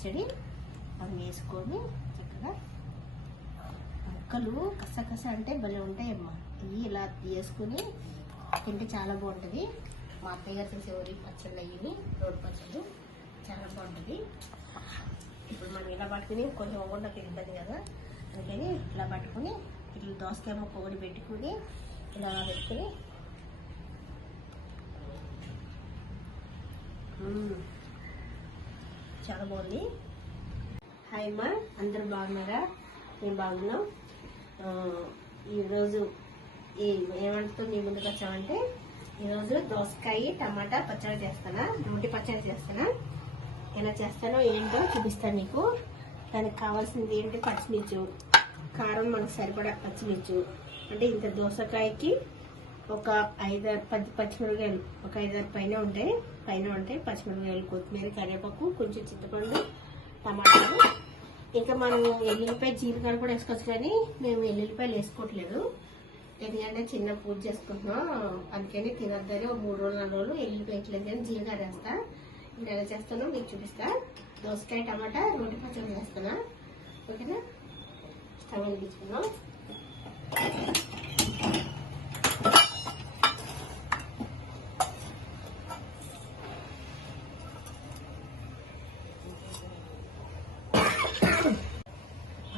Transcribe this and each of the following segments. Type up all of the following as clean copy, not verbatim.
పచ్చడి అవి వేసుకొని చక్కగా ముక్కలు కసకస అంటే భలే ఉంటాయమ్మా. ఇవి ఇలా వేసుకుని తింటే చాలా బాగుంటుంది. మా అత్తయ్య గారు చేసే ఊరి పచ్చళ్ళు అయ్యి రోడ్డు పచ్చళ్ళు చాలా బాగుంటుంది. ఇప్పుడు మనం ఇలా పట్టుకుని కొంచెం ఒంగొండకి ఇబ్బంది కదా, అందుకని ఇలా పట్టుకుని ఇట్లా దోసకాయ ముక్క ఒకటి పెట్టుకుని ఇలా పెట్టుకుని చాలా బాగుంది. హాయ్ అమ్మా, అందరూ బాగున్నారా? మేము బాగున్నాం. ఈరోజు ఏమంటూ మీ ముందుకు వచ్చామంటే ఈరోజు దోసకాయ టమాటా పచ్చడి చేస్తానా, ముట్టి పచ్చడి చేస్తానా. ఎలా చేస్తానో ఏంటో చూపిస్తాను మీకు. దానికి కావాల్సింది ఏంటి, పచ్చిమిర్చి, కారం మనకు సరిపడా పచ్చిమిర్చి, అంటే ఇంత దోసకాయకి ఒక 5-10 పచ్చిమిరపకాయలు, ఒక 5-6 పైన ఉంటాయి పచ్చిమిరపకాయలు, కొత్తిమీర, కరివేపాకు, కొంచెం చింతపండు, టమాటాలు. ఇంకా మనం ఎల్లుల్లిపాయ జీలకర్ర కూడా వేసుకోవచ్చు, కానీ మేము ఎల్లుల్లిపాయలు వేసుకోవట్లేదు. ఎందుకంటే చిన్న పూజ చేసుకుంటున్నాం, అందుకని తినద్దని 3 రోజులు 4 రోజులు ఎల్లుల్లిపాయ వేయట్లేదు, కానీ జీలకర్ర వేస్తా. నేను ఎలా చేస్తానో మీకు చూపిస్తా. దోసకాయ టమాటా రోటి పచ్చడి చేస్తానా, ఓకేనా? స్టవ్ వెలిగించుకుందాం.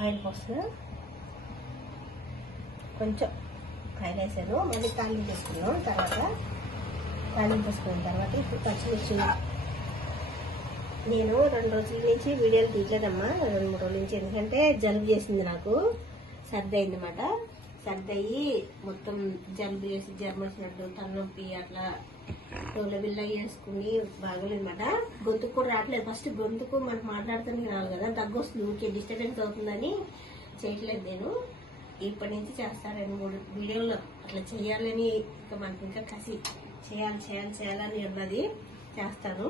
ఆయిల్ పోస్తున్నా, కొంచెం ఆయిల్ వేసాను, మళ్ళీ తాలింపు వేసుకున్నాం. తాలింపు వేసుకున్న తర్వాత ఇప్పుడు పచ్చిమిర్చి. నేను 2 రోజుల నుంచి వీడియోలు తీయలేదమ్మా, 2-3 రోజుల నుంచి. ఎందుకంటే జలుబు చేసింది, నాకు సర్ది అయింది అన్నమాట. సర్ది అయ్యి మొత్తం జలుబు చేసి జ్వరం వచ్చినట్టు, తలనొప్పి, అట్లా బిల్ల వేసుకుని బాగోలేదు అనమాట. గొంతుకు కూడా రావట్లేదు. ఫస్ట్ గొంతుకు మనకు మాట్లాడుతూనే రావాలి కదా, దగ్గు వస్తుంది, ఊరికే డిస్టర్బెన్స్ అవుతుందని చేయట్లేదు నేను. ఇప్పటి నుంచి చేస్తాను 2-3 వీడియోలు అట్లా చేయాలని, ఇంకా మనకి ఇంకా కసి చేయాలని ఉన్నది, చేస్తాను.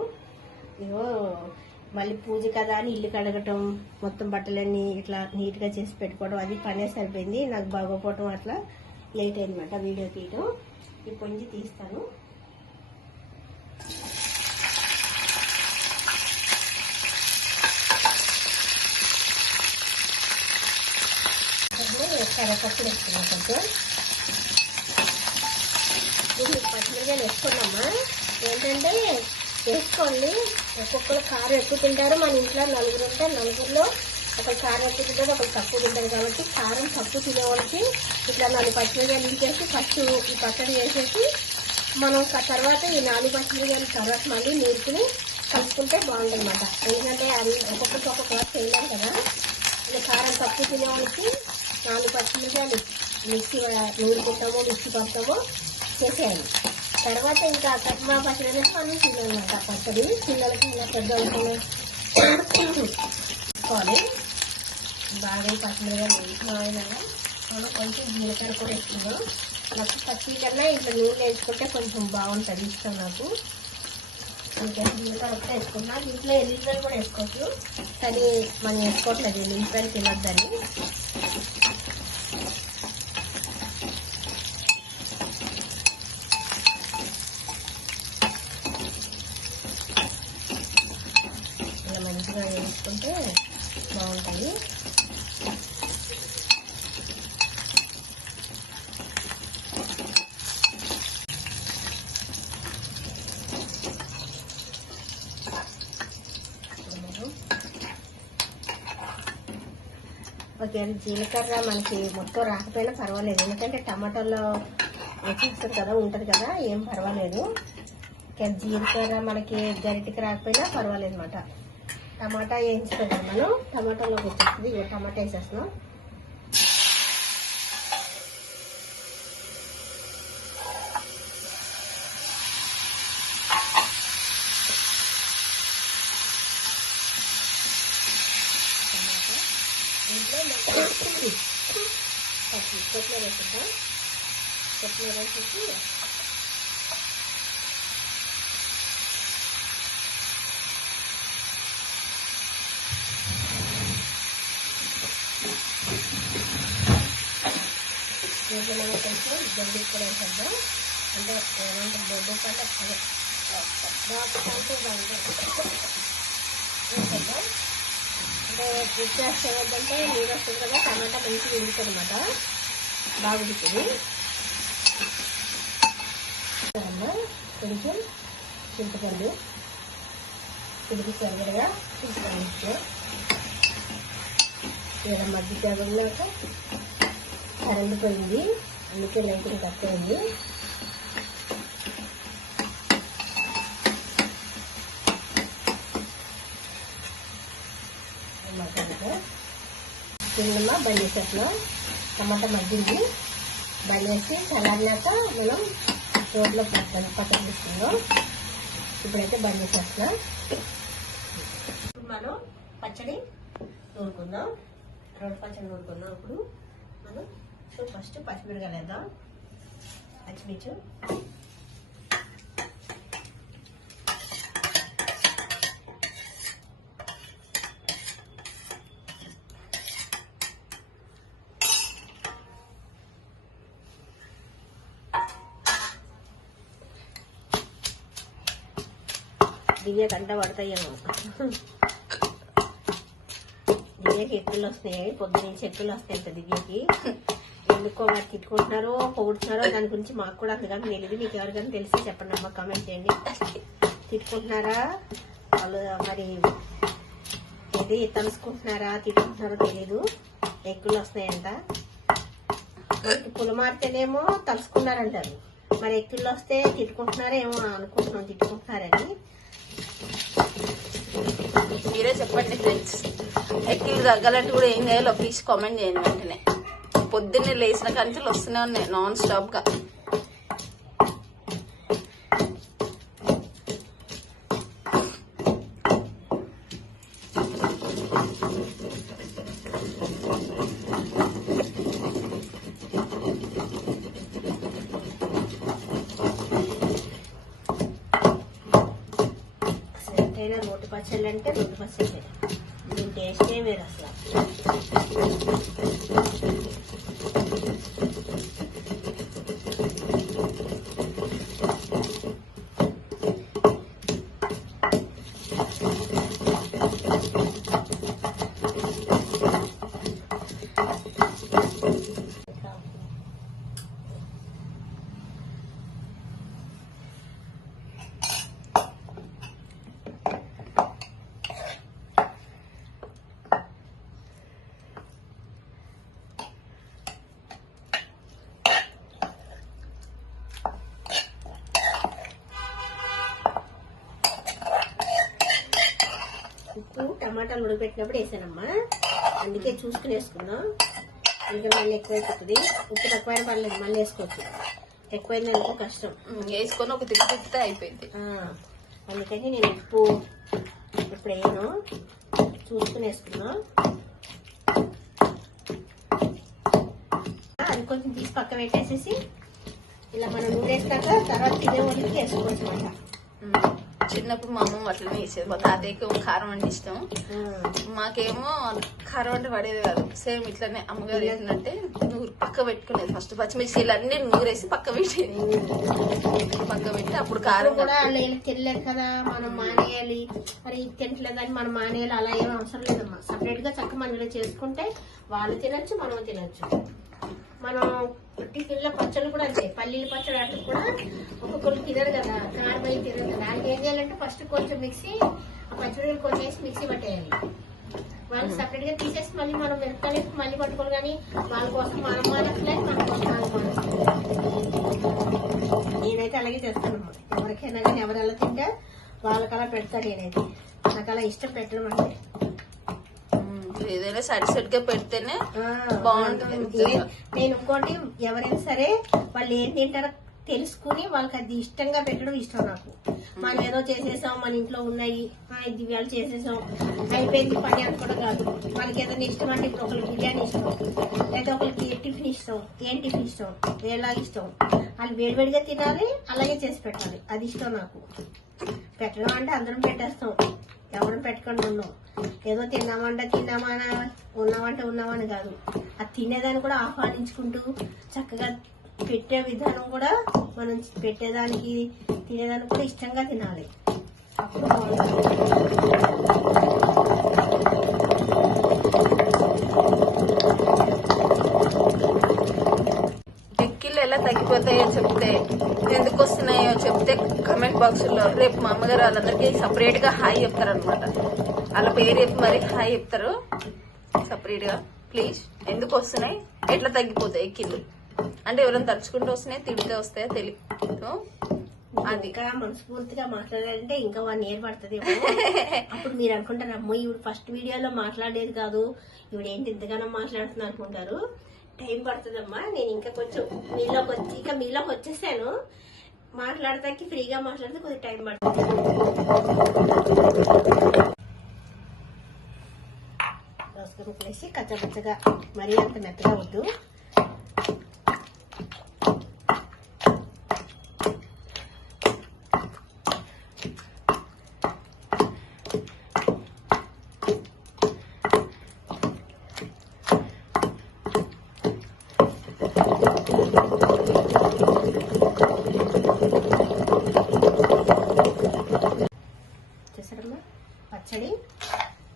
ఇగో మళ్ళీ పూజ కదా అని ఇల్లు కడగటం, మొత్తం బట్టలన్నీ ఇట్లా నీట్గా చేసి పెట్టుకోవడం, అది పనే సరిపోయింది. నాకు బాగోపోవటం అట్లా లేట్ అయిందన్నమాట వీడియో తీయటం. ఇప్పటి నుంచి తీస్తాను. కరివేపాకు వేసుకున్నాం కొంచెం. ఇది పచ్చిమిరకాయలు వేసుకున్నామా, ఏంటంటే వేసుకోండి. ఒక్కొక్కరు కారం ఎక్కువ తింటారు. మన ఇంట్లో 4 ఉంటే 4లో ఒకరు కారం ఎక్కువ తింటారు, ఒకరు తక్కువ తింటారు. కాబట్టి కారం తక్కువ తినే వాళ్ళకి ఇట్లా 4 పచ్చిమిరకాయలు ఇంకేసి ఫస్ట్ ఈ పచ్చడి వేసేసి మనం తర్వాత ఈ 4 పచ్చిమిరకాయలు తర్వాత మళ్ళీ నీరుకుని కలుపుకుంటే బాగుంటుంది అన్నమాట. ఎందుకంటే అది ఒక్కొక్కరికి ఒక్కొక్క చేయలేం కదా. ఇలా కారం తక్కువ తినే వాళ్ళకి 4 పచ్చిమిరకాయలు మిక్సీ నూరుకుంటామో మిక్సీ పడతామో చేసేయాలి. తర్వాత ఇంకా కట్మా పచ్చడి అనేది మనం తినాలన్నమాట. పచ్చడి పిల్లలకి ఇలా పెద్దవాళ్ళకి తీసుకోవాలి. బాగా పచ్చిమిరకాయలు వేసిన మనం కొంచెం జీలకర్ర కూడా వేసుకుందాం. నాకు పచ్చి కన్నా ఇట్లా నూనె వేసుకుంటే కొంచెం బాగుంటుంది, ఇష్టం నాకు. ఇంకా జీలకర్ర ఒకటే వేసుకున్నా. ఇంట్లో ఎల్లుల్లిపాయలు కూడా వేసుకోవచ్చు, కానీ మనం వేసుకోవట్లేదు, ఎల్లుల్లిపాయలు తినొద్దని. ఇలా మంచిగా వేసుకుంటే బాగుంటాయి. ఓకే, జీలకర్ర మనకి మొత్తం రాకపోయినా పర్వాలేదు, ఎందుకంటే టమాటాలో వచ్చేస్తుంది కదా, ఉంటుంది కదా, ఏం పర్వాలేదు. జీలకర్ర మనకి గరిటికి రాకపోయినా పర్వాలేదు అనమాట. టమాటా వేయించుతాం కదా మనం, టమాటాలోకి వచ్చేస్తుంది. ఇక టమాటా వేసేస్తున్నాం. కొత్తిమీర వేసుకుంటాం. కొత్తిమీర వేసేసి దీంట్లో మనం కొంచెం దొడ్డు కూడా వేసేద్దాం. అంటే ఏమంటే దొడ్డు కంటే అదే బాగా వేసేద్దాం. అంటే ఫ్రిడ్జ్ చేస్తే ఏమవుతుందంటే నీరు వస్తుంది కదా, టమాటా మంచిగా ఉడుకుతుంది అనమాట, బాగా ఉడుకుతుంది. కొంచెం చింతపండు ఉడికి సరిగడగా చింతపండు ఇలా మధ్య తేగంలోక కరెంట్ పోయింది, అందుకే లైటింగ్ తక్కువైంది. చిన్నగా బంద్ చేసేట్లో టమాటా మగ్గింది, బంద్ చేసి చల్లారినాక మనం రోడ్లో పచ్చడి తీసుకుందాం. ఇప్పుడైతే బంద్ చేసేస్తున్నా. ఇప్పుడు మనం పచ్చడి నూరుకుందాం, రోడ్డు పచ్చడి నూరుకుందాం. ఇప్పుడు మనం ఫస్ట్ పచ్చిమిరకాయలు వేద్దాం. పచ్చిమిర్చి దివ్య కంట పడతాయేమో, దివ్యకి ఎక్కులు వస్తున్నాయి, పొద్దున్నుంచి ఎక్కులు వస్తాయంట దివ్యకి. ఎందుకో మరి తిట్టుకుంటున్నారో పొగుడుతున్నారో దాని గురించి మాకు కూడా అంతగానే తెలియదు. మీకు ఎవరికైనా తెలిసి చెప్పండి అమ్మ, కామెంట్ చేయండి. తిట్టుకుంటున్నారా వాళ్ళు, మరి ఏది తలుసుకుంటున్నారా తిట్టుకుంటున్నారో తెలీదు. ఎక్కులు వస్తున్నాయంట. మనకి పుల మారితేనేమో తలుసుకున్నారంటారు, మరి ఎక్కులు వస్తే తిట్టుకుంటున్నారేమో అనుకుంటున్నాం, తిట్టుకుంటున్నారని. మీరే చెప్పండి ఫ్రెండ్స్, ఎక్కిలు తగ్గాలంటే కూడా ఏం చేయాలో ప్లీజ్ కామెంట్ చేయండి. వెంటనే పొద్దున్నే లేచిన కంచెలు వస్తూనే ఉన్నాయి నాన్ స్టాప్ గా. రోటి పచ్చళ్ళు అంటే రోటి పచ్చడి, దీని టేస్టే వేరు అసలు. ఉప్పు టమాటాలు ఉడకబెట్టినప్పుడు వేసానమ్మా, అందుకే చూసుకుని వేసుకున్నాం. అందుకని మళ్ళీ ఎక్కువైపోతుంది. ఉప్పు తక్కువైనా పర్లేదు, మళ్ళీ వేసుకోవచ్చు. ఎక్కువైంది అనుకో కష్టం, వేసుకొని ఒక తిప్పితే అయిపోయింది. అందుకని నేను ఉప్పు ఇప్పుడు వేయను, చూసుకుని వేసుకున్నా. అది కొంచెం తీసి పక్క పెట్టేసేసి ఇలా మనం నూనెస్తాక తర్వాత తినే వాళ్ళకి వేసుకోవచ్చు అన్నమాట. చిన్నప్పుడు మా అమ్మ అట్లనే వేసేది. మా తాతయ్యకి కారం అంటే ఇష్టం, మాకేమో కారం అంటే పడేది కాదు. సేమ్ ఇట్లనే అమ్మగారు వేసినట్టే నూరు పక్క పెట్టుకునేది. ఫస్ట్ పచ్చిమిర్చీలు అన్ని నూరేసి పక్క పెట్టేది. పక్క పెట్టి అప్పుడు కారం కూడా తినలేదు కదా మనం మానేయాలి, మరి తినట్లేదని మనం మానేయాలి అలా ఏం అవసరం లేదమ్మా. సపరేట్ గా చక్క మనం ఇలా చేసుకుంటే వాళ్ళు తినొచ్చు, మనం తినొచ్చు. మనం టిఫిన్ లో పచ్చళ్ళు కూడా అంతే, పల్లీల పచ్చడి అట్లా కూడా ఒక్కొక్కరు తినరు కదా, కారమై తినరు కదా. దానికి ఏం చేయాలంటే ఫస్ట్ కొంచెం మిక్సీ ఆ పచ్చడి కొంచెం వేసి మిక్సీ పట్టేయాలి. వాళ్ళకి సపరేట్ గా తీసేసి మళ్ళీ మనం మిరపకాయలు మళ్ళీ పట్టుకోవాలి. కానీ వాళ్ళ కోసం మనం మానట్లేదు, మన కోసం వాళ్ళు మానట్లేదు. నేనైతే అలాగే చేస్తానమ్మా. ఎవరికైనా కానీ ఎవరు ఎలా తింటే వాళ్ళకి అలా పెడతాను. నేనైతే నాకు అలా ఇష్టం పెట్టడం అంటే. ఏదైనా సైడ్ గా పెడితేనే బాగుంటుంది. నేను ఇంకోటి ఎవరైనా సరే వాళ్ళు ఏం తింటారో తెలుసుకుని వాళ్ళకి అది ఇష్టంగా పెట్టడం ఇష్టం నాకు. మనం ఏదో చేసేసాం, మన ఇంట్లో ఉన్నాయి ఇది వాళ్ళు చేసేసాం అయిపోయింది పని అనుకోవడం కాదు. మనకి ఏదైనా ఇష్టం అంటే ఇప్పుడు ఒకరికి బిర్యానీ ఇష్టం, లేదా ఒకరికి టిఫిన్ ఇష్టం, ఏం టిఫిన్ ఇష్టం, ఎలా ఇష్టం, వాళ్ళు వేడివేడిగా తినాలి, అలాగే చేసి పెట్టాలి. అది ఇష్టం నాకు. పెట్టడం అంటే అందరం పెట్టేస్తాం, ఎవరు పెట్టుకొని ఉన్నాం. ఏదో తిన్నామంటే ఉన్నామంటే ఉన్నామని కాదు, అది తినేదాన్ని కూడా ఆహ్వానించుకుంటూ చక్కగా పెట్టే విధానం కూడా మనం పెట్టేదానికి తినేదానికి కూడా ఇష్టంగా తినాలి. అప్పుడు బాగుంటుంది. అవుతాయో చెప్తే, ఎందుకు వస్తున్నాయో చెప్తే కమెంట్ బాక్స్ లో రేపు మా అమ్మగారు వాళ్ళందరికీ సపరేట్ గా హాయ్ చెప్తారనమాట. వాళ్ళ పేరు చెప్పి మరి హాయ్ చెప్తారు సపరేట్ గా. ప్లీజ్, ఎందుకు వస్తున్నాయి, ఎట్లా తగ్గిపోతాయి కిలో అంటే ఎవరైనా తలుచుకుంటూ వస్తున్నాయి, తిడితే వస్తాయో తెలియదు. అది ఇంకా మనస్ఫూర్తిగా మాట్లాడాలంటే ఇంకా 1 year పడుతుంది. అప్పుడు మీరు అనుకుంటారు, అమ్మో ఇవి ఫస్ట్ వీడియోలో మాట్లాడేది కాదు, ఇవి ఏంటి ఇంతగానో మాట్లాడుతున్నా అనుకుంటారు. టైం పడుతుందమ్మా. నేను ఇంకా కొంచెం మీలోకి వచ్చేసాను. మాట్లాడతాకి ఫ్రీగా మాట్లాడితే కొద్దిగా టైం పడుతుంది. దోసకాయ ముక్కలేసి కచ్చపచ్చగా, మరీ అంత మెత్తగా వద్దు. చూసారమ్మా, పచ్చడి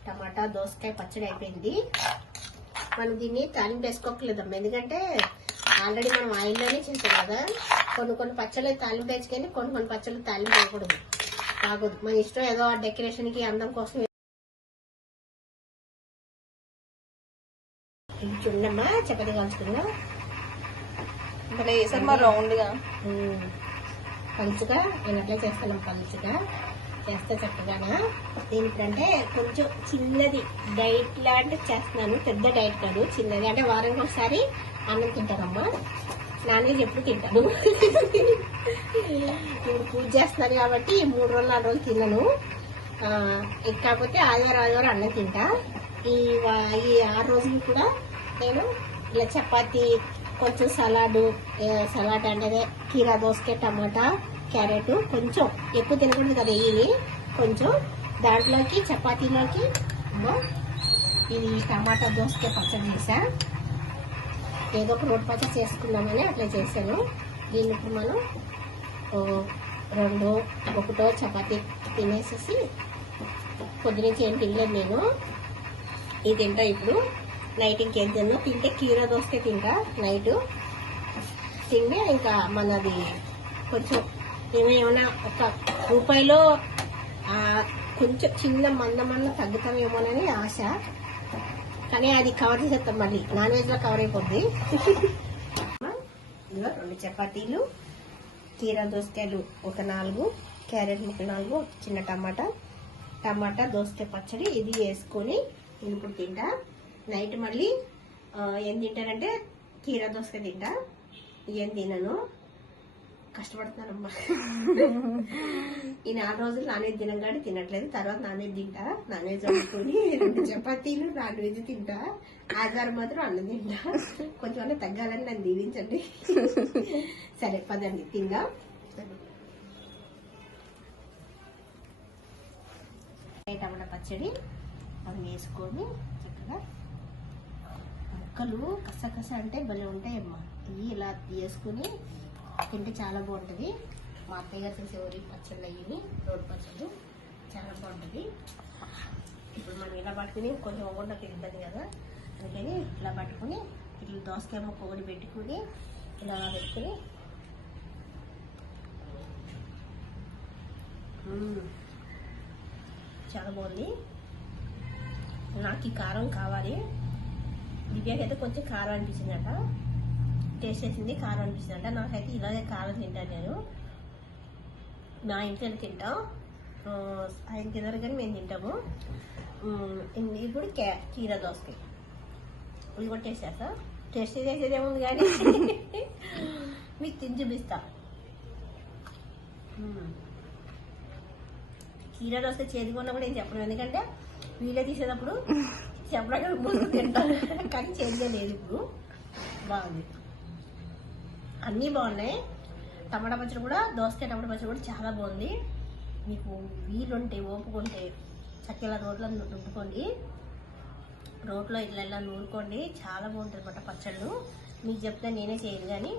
టమాటా దోసకాయ పచ్చడి అయిపోయింది. మనం దీన్ని తాలింపు వేసుకోకలేదమ్మా, ఎందుకంటే ఆల్రెడీ మనం ఆయిల్లోనే చేసాం కదా. కొన్ని పచ్చళ్ళు తాలింపు వేసుకొని కొన్ని పచ్చళ్ళు తాలింపు వేయకూడదు, బాగోదు. మన ఇష్టం, ఏదో ఆ డెకరేషన్కి అందం కోసం. ఇది చూడమ్మా, చపాతీ కాల్చుకుందాం. రౌండ్ గా పలుచుగా నేను అట్లా చేస్తాను, పలుచుగా చేస్తే చక్కగానా. దేనికంటే కొంచెం చిన్నది డైట్ లాంటిది చేస్తున్నాను, పెద్ద డైట్ కాదు, చిన్నది. అంటే వారానికి ఒకసారి అన్నం తింటానమ్మా. నాన్ వెజ్ ఎప్పుడు తింటాను. ఇప్పుడు పూజ చేస్తున్నాను కాబట్టి 3 రోజులు 4 రోజులు తిన్నాను. కాకపోతే ఆదివారం అన్నం తింటా. ఈ 6 రోజులు కూడా నేను ఇలా చపాతి, కొంచెం సలాడ్ అంటే కీరా దోసకాయ టమాటా క్యారెట్, కొంచెం ఎక్కువ తినకూడదు కదా ఇవి, కొంచెం దాంట్లోకి చపాతీలోకి ఇది టమాటా దోసకాయ పచ్చడి చేసా. ఏదో ఒక రోటి పచ్చడి చేసుకుందామని అట్లా చేశాను. దీన్ని ఇప్పుడు మనం 1 చపాతీ తినేసేసి, పొద్దునుంచి ఏం తినలేదు నేను. ఇది తింటా ఇప్పుడు. నైట్ ఇంకేం తిన్నా, తింటే కీరా దోసకాయ తింటా నైట్. తింటే ఇంకా మనది కొంచెం ఏమైనా ₹1 కొంచెం చిన్న మందమన్న తగ్గుతామేమోనని ఆశ. కానీ అది కవర్ చేసేస్తాం, మళ్ళీ నాన్ వెజ్ లో కవర్ అయిపోద్ది. ఇదిగో 2 చపాతీలు, కీరా దోసకాయలు 4, క్యారెట్ ముక్కలు 4, చిన్న టమాటా దోసకాయ పచ్చడి ఇది వేసుకొని నేను ఇప్పుడు తింటా. నైట్ మళ్ళీ ఏం తింటానంటే కీరా దోసకాయ తింటా. ఏం తినను, కష్టపడుతున్నానమ్మా. ఈ 4 రోజులు నాన్ వెజ్ తినం కానీ తినట్లేదు. తర్వాత నాన్ వెజ్ తింటా, నాన్ వెజ్ వండుకొని 2 చపాతీలు నాన్ వెజ్ తింటా. ఆదివారం మాత్రం అన్నం తింటా. కొంచెం అన్న తగ్గాలని నన్ను దీవించండి. సరే పదండి తిందా. టమాటా పచ్చడి అది వేసుకొని చక్కగా ముక్కలు కస అంటే భలే ఉంటాయమ్మా. ఇవి ఇలా వేసుకుని తింటే చాలా బాగుంటుంది. మా అత్తయ్య గారు చేసే ఊరి పచ్చళ్ళు అయ్యి రోడ్డు పచ్చళ్ళు చాలా బాగుంటుంది. ఇప్పుడు మనం ఇలా పట్టుకుని కొంచెం ఒంగొండ తింటుంది కదా, అందుకని ఇలా పట్టుకుని ఇట్లా దోసకాయ ముక్క ఒకటి పెట్టుకుని ఇలా పెట్టుకుని చాలా బాగుంది. నాకు ఈ కారం కావాలి. దివ్యాకి అయితే కొంచెం కారం అనిపించిందట, టేస్ట్ చేసింది కారం అనిపించిందట. నాకైతే ఇలాగే కారం తింటాను నేను. నా ఇంట్లో తింటాం, ఆయన తినరు కానీ మేము తింటాము. ఇప్పుడు కీరా దోసకాయ ఇది కూడా టేస్ట్ చేస్తా. టేస్ట్ చేసేదేముంది కానీ మీకు తిని చూపిస్తా. కీరా దోసకాయ చేదుకున్నా కూడా ఏం చెప్పను, ఎందుకంటే వీళ్ళే తీసేటప్పుడు చెప్పడానికి ముందు తింటాను కానీ చేయలేదు. ఇప్పుడు బాగుంది, అన్నీ బాగున్నాయి. టమాటా పచ్చడి కూడా, దోసకాయ టమాటా పచ్చడి కూడా చాలా బాగుంది. మీకు వీలుంటే ఓపుకుంటే చక్కగా రోట్లో రుబ్బుకోండి, రోట్లో ఇట్లా నూరుకోండి, చాలా బాగుంటుంది అన్నమాట పచ్చళ్ళు. మీకు చెప్తే నేనే చేయను కానీ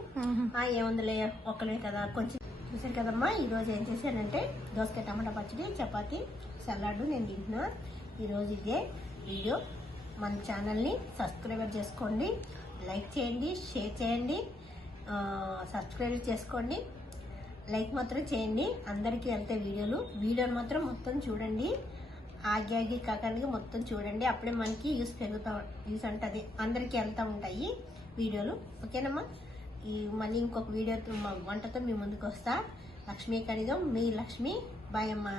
ఏముందిలే ఒక్కలే కదా. కొంచెం చూసారు కదమ్మా, ఈరోజు ఏం చేశానంటే దోసకాయ టమాటా పచ్చడి, చపాతీ, సలాడ్ నేను తింటున్నా. ఈరోజు ఇదే వీడియో. మన ఛానల్ని సబ్స్క్రైబ్ చేసుకోండి, లైక్ చేయండి, షేర్ చేయండి, సబ్స్క్రైబ్ చేసుకోండి, లైక్ మాత్రం చేయండి. అందరికీ వెళ్తాయి వీడియోని మాత్రం మొత్తం చూడండి. ఆగి కాకండి మొత్తం చూడండి. అప్పుడే మనకి యూస్ ఉంటుంది, అందరికీ వెళ్తూ ఉంటాయి వీడియోలు. ఓకేనమ్మా. మళ్ళీ ఇంకొక వీడియోతో వంటతో మీ ముందుకు వస్తా. లక్ష్మీ కడిగం, మీ లక్ష్మి. బాయ్ అమ్మా.